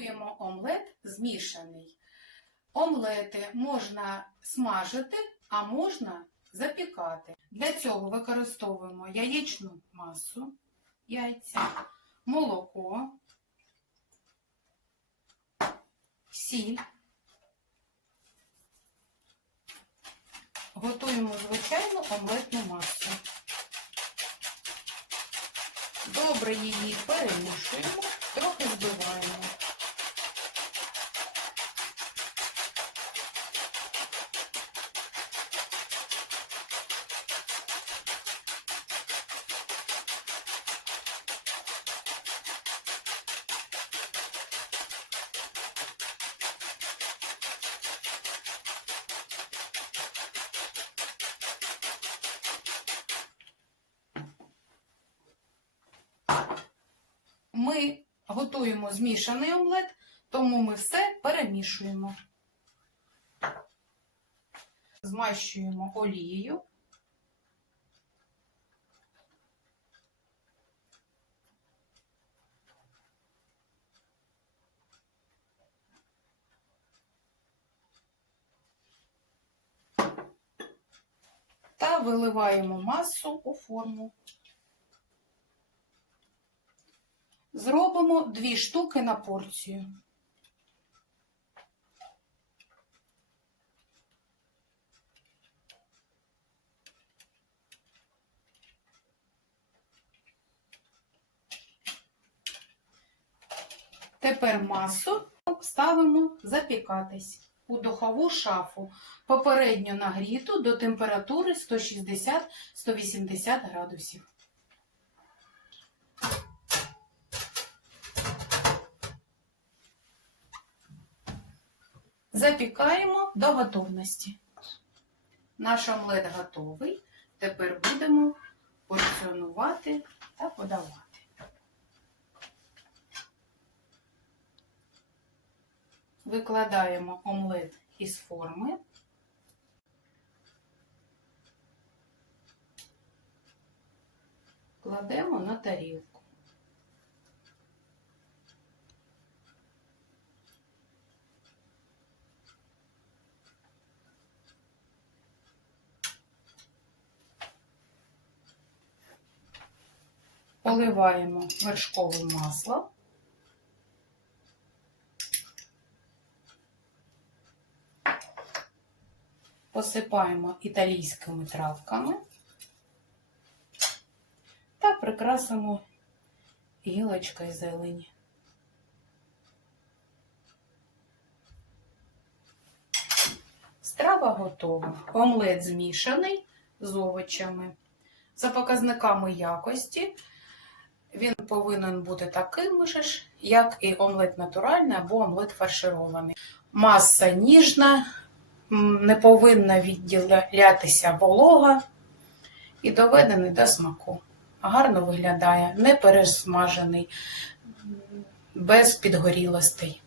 Готуємо омлет змішаний. Омлети можна смажити, а можна запікати. Для цього використовуємо яєчну масу, яйця, молоко, сіль. Готуємо звичайну омлетну масу. Добре її перемішуємо, трохи збиваємо. Ми готуємо змішаний омлет, тому ми все перемішуємо. Змащуємо олією. Та виливаємо масу у форму. Зробимо дві штуки на порцію. Тепер масу ставимо запікатись у духову шафу, попередньо нагріту до температури 160-180 градусів. Запікаємо до готовності. Наш омлет готовий. Тепер будемо порціонувати та подавати. Викладаємо омлет із форми. Кладемо на тарілку. Поливаємо вершковим маслом. Посипаємо італійськими травками та прикрасимо гілочкою зелені. Страва готова. Омлет змішаний з овочами. За показниками якості він повинен бути таким же ж, як і омлет натуральний або омлет фарширований. Маса ніжна, не повинна відділятися волога і доведений до смаку. Гарно виглядає, не пересмажений, без підгорілостей.